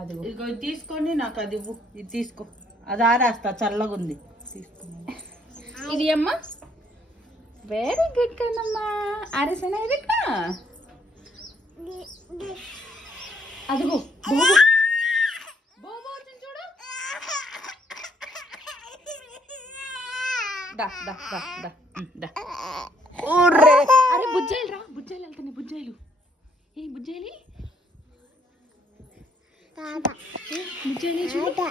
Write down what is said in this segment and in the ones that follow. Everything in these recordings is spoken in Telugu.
అది ఇదిగో ఇది తీసుకొని నాకు అది ఇవ్వు. ఇది తీసుకో, అది ఆరేస్తా, చల్లగా ఉంది. తీసుకున్నా ఇది అమ్మ. Very good కన్నమ్మా. ఆరేసేనా ఇది ఇక్కడ? అదిగో బోబో బోబో వచ్చింది చూడు. దా దా దా దా దా. అరే బుజ్జాయిలు రా, బుజ్జాయిలు వెళ్తాయి. బుజ్జాయిలు ఏ బుజ్జాయిలు బుజ్జాయిలు చూడు.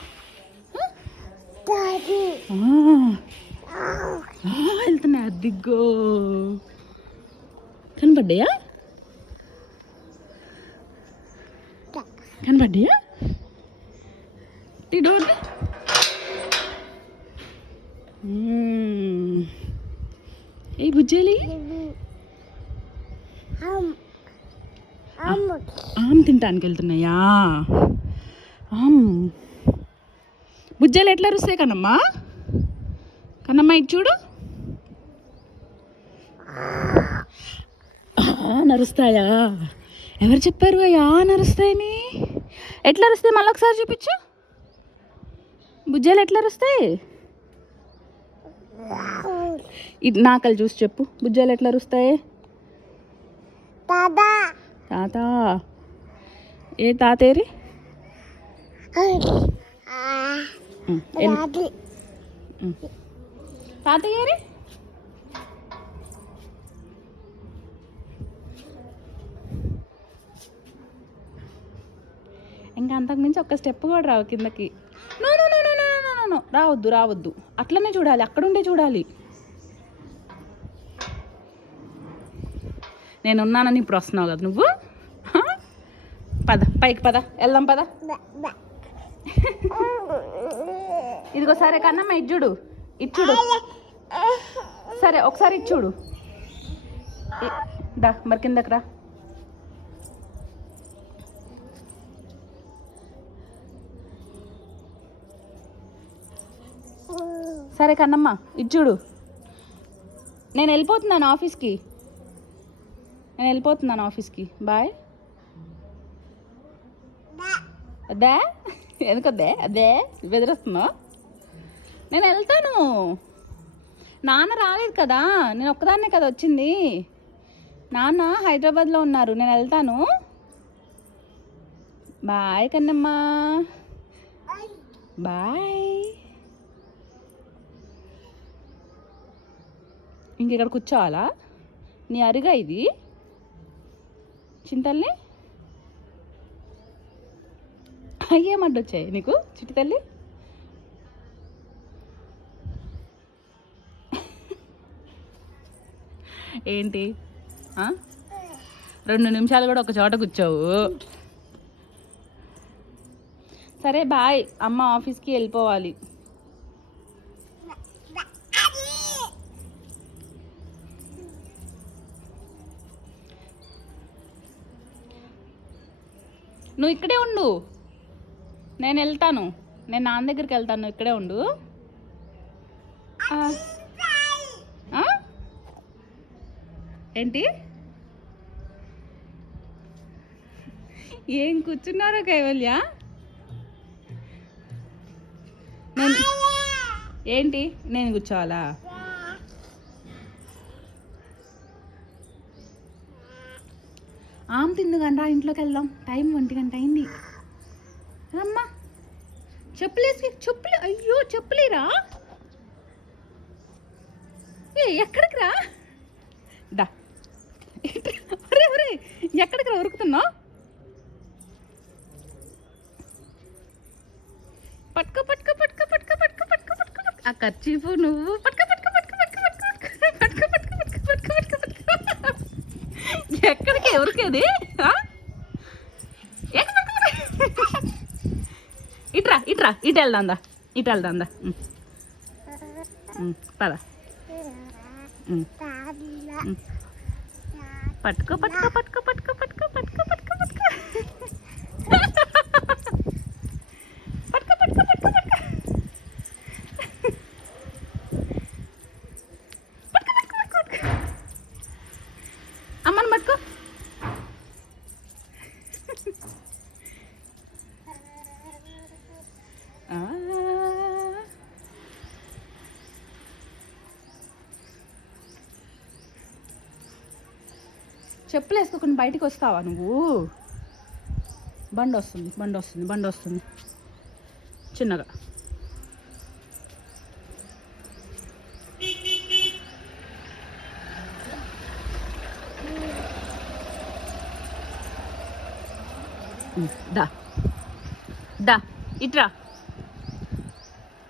వెళ్తున్నాయి. అదిగో కనపడ్డాయా? కనపడ్డాయా? డోర్ ఏ బుజ్జాలి ఆమ్ తింటానికి వెళ్తున్నాయా? బుజ్జాలు ఎట్లా అరుస్తాయి కన్నమ్మా? కన్నమ్మా ఇది చూడు. నరుస్తాయా? ఎవరు చెప్పారు అయ్యా నరుస్తాయని? ఎట్లా అరుస్తాయి మళ్ళీ ఒకసారి చూపించు. బుజ్జాలు ఎట్లా అరుస్తాయి? ఇది నాకలు చూసి చెప్పు. బుజ్జాలు ఎట్లా అరుస్తాయి? తాత ఏ తాతేరి? తాతయ్యేరి? ఇంకా అంతకుమించి ఒక్క స్టెప్ కూడా రావు కిందకి. No no no no no no no no రావద్దు రావద్దు. అట్లనే చూడాలి, అక్కడుండే చూడాలి. నేనున్నానని ఇప్పుడు వస్తున్నావు కదా నువ్వు. పద పైకి పద, వెళ్దాం పద. ఇదిగో సరే కన్నమ్మ ఇచ్చుడు, ఇచ్చుడు. సరే ఒకసారి ఇచ్చుడు. దా మరి కిందకి రా. సరే కన్నమ్మ ఇచ్చుడు. నేను వెళ్ళిపోతున్నాను ఆఫీస్కి. బాయ్. అదే ఎందుకద్దే అదే బెదిరిస్తున్నావు? నేను వెళ్తాను. నాన్న రాలేదు కదా, నేను ఒక్కదాన్నే కదా వచ్చింది. నాన్న హైదరాబాద్లో ఉన్నారు. నేను వెళ్తాను. Bye Kannamma, bye. ఇంకెక్కడ కూర్చోవాలా? నీ అరుగా ఇది చింతల్ని? అయ్యేమడ్డొచ్చాయి నీకు చిట్టి తల్లి? ఏంటి 2 నిమిషాలు కూడా ఒక చోట కూర్చోవు. సరే బాయ్, అమ్మ ఆఫీస్కి వెళ్ళిపోవాలి. నువ్వు ఇక్కడే ఉండు, నేను వెళ్తాను. నేను నాన్న దగ్గరికి వెళ్తాను, నువ్వు ఇక్కడే ఉండు. ఏంటి ఏం కూర్చున్నారో కైవల్య? ఏంటి నేను కూర్చోవాలా? ఆమె తిందుకంటా, ఇంట్లోకి వెళ్దాం. టైం 1 గంట అయింది. రమ్మా. చెప్పులు అయ్యో చెప్పులేరా? ఎక్కడికి రా? దా. ఒరే ఎక్కడికి రా ఉరుకుతున్నావు? పట్టుకో ఆ కర్చీఫ్ నువ్వు పట్టుకో. ఎక్కడికి ఎవరికేది? ఇటు వెళ్దాందా పద. పట్టుకో అమ్మని పట్టుకో. చెప్పులు వేసుకోకుండా బయటికి వస్తావా నువ్వు? బండి వస్తుంది, బండి వస్తుంది, బండి వస్తుంది. చిన్నగా దా దా ఇట్రా.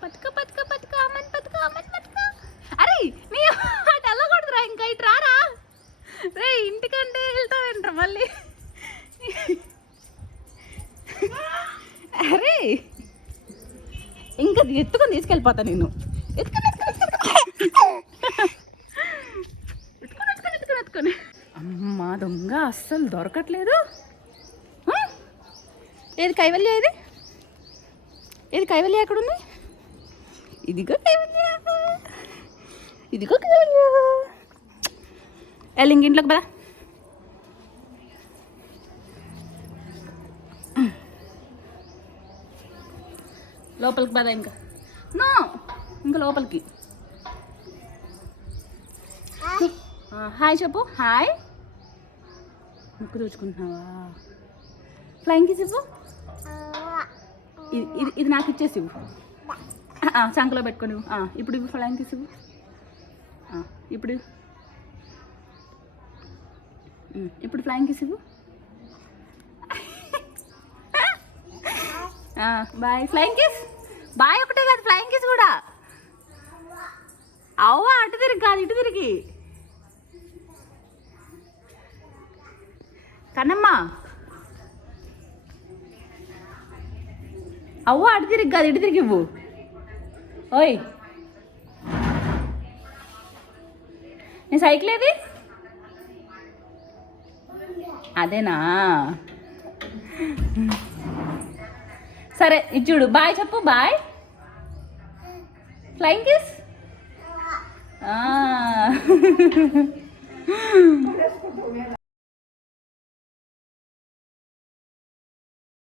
పతుక పతుక పతుక అమ్మని పతుక అమ్మని పతుక. అరే నీ అటు వెళ్ళకూడదురా, ఇంకా ఇటు రారా రే. ఇంటికంటే వెళ్తావేంట్రా మళ్ళీ? అరే ఇంకా ఎత్తుకొని తీసుకెళ్ళిపోతా నేను. ఎత్తుకొని ఎత్తుకొని అమ్మా దొంగ అస్సలు దొరకట్లేదు. ఏది కైవల్య? ఏది కైవల్య? ఎక్కడుంది? ఇదిగో కైవల్య, ఇదిగో కైవల్య. వెళ్ళి ఇంట్లోకి పదా. లోపలికి పదా. ఇంకా లోపలికి. హాయ్ చెప్పు. హాయ్. ముక్కు దోచుకుంటున్నావా? ఫ్లయింగ్ కిస్ ఇవ్వు. ఇది నాకు ఇచ్చేసి ఇవ్వు. చంకలో పెట్టుకొని ఇప్పుడు ఇవ్వు. ఫ్లయింగ్ కిస్ ఇవ్వు. ఇప్పుడు ఫ్లయింగ్ కిస్ ఇవ్వు. బాయ్. Flying kiss. బాయ్ ఒకటే కాదు, ఫ్లయింగ్ కిస్ కూడా. అవ్వ అటు తిరిగి కాదు, ఇటు తిరిగి. కన్నమ్మా అవ్వ అటు తిరిగి కాదు, ఇటు తిరిగి ఇవ్వు. ఓయ్ నీ సైకిల్ ఏది? అదేనా? సరే ఇచ్చుడు. బాయ్ చెప్పు. బాయ్. Flying kiss.